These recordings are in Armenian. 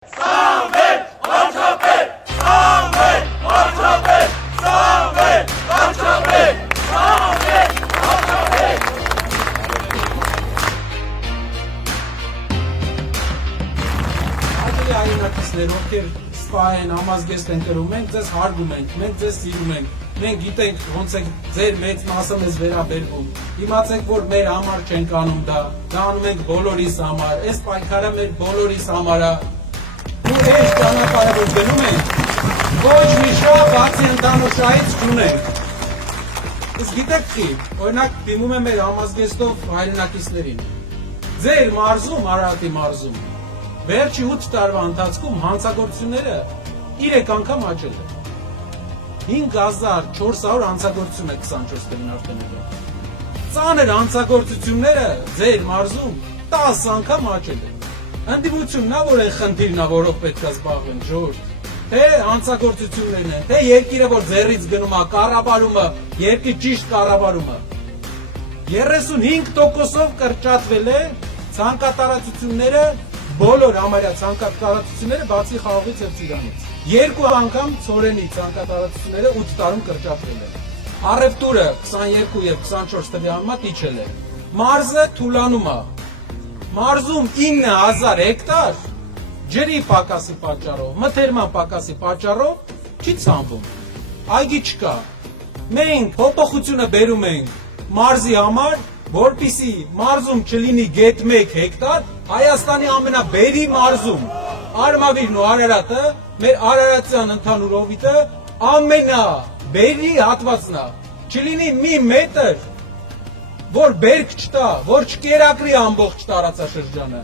Samet, Arçapet, Samet, Arçapet, Samet, Arçapet, Samet, Arçapet. Ակելի այնակիցներ, ովքեր սպա են, համազգեստ են կրում, մենք ձեզ հարգում ենք, մենք ձեզ սիրում ենք, մենք գիտենք ոնց է ձեր մեծ մասը մեզ վերաբերվում, իմացեք, որ մեր համար չենք անում դա անում ենք բոլորիս համար, այս պայքարը մեր բոլորիս համար է, ու այս ճանապարհը որ գնում ենք, ոչ մի շահ բացի ընդանուր շահից չունենք, իսկ գիտեք չի, օրինակ դիմում է մեր համազգեստով հայրենակիցներին, ձեր մարզում, Արարատի մարզում, վերջի 8 տարվա ընթացքում հանցագործությունները 3 անգամ աճել են։ 5400 հանցագործություն է 24 տարին արդեն եղել։ Ծանր հանցագործությունները ձեր մարզում 10 անգամ աճել են։ Ընդդիմությունն է, որ այն խնդիրն է, որով պետք է զբաղվեն, ժողովուրդ։ Թե հանցագործություններն են, թե երկիրը, որ ձեռից գնում է, կառավարումը, երկրի ճիշտ կառավարումը։ 35%-ով կրճատվել է ցանկատարածությունները բոլոր համարյա ցանկատարածությունները բացի խաղողից եւ ծիրանից։ 2 անգամ ծորենի ցանկատարածությունները 8 տարում կրճատվել են։ Առևտուրը 22 եւ 24 թվականի համեմատ իջել է։ Մարզը թուլանում է։ Մարզում 9000 հեկտար ջրի պակասի պատճառով, մթերման պակասի պատճառով չի ցանվում։ Այգի չկա։ Մենք փոփոխությունը բերում ենք մարզի համար, որպիսի մարզում չլինի գետ 1 հեկտար, Հայաստանի ամենաբերի մարզում, Արմավիրն ու Արարատը, մեր Արարատյան ընդհանուր հովիտը ամենաբերի հատվածն է, չլինի մի մետր, որ բերք չտա, որ չկերակրի ամբողջ տարածաշրջանը։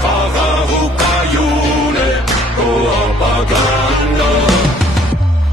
Խաղաղ ու կայուն է, քո ապագան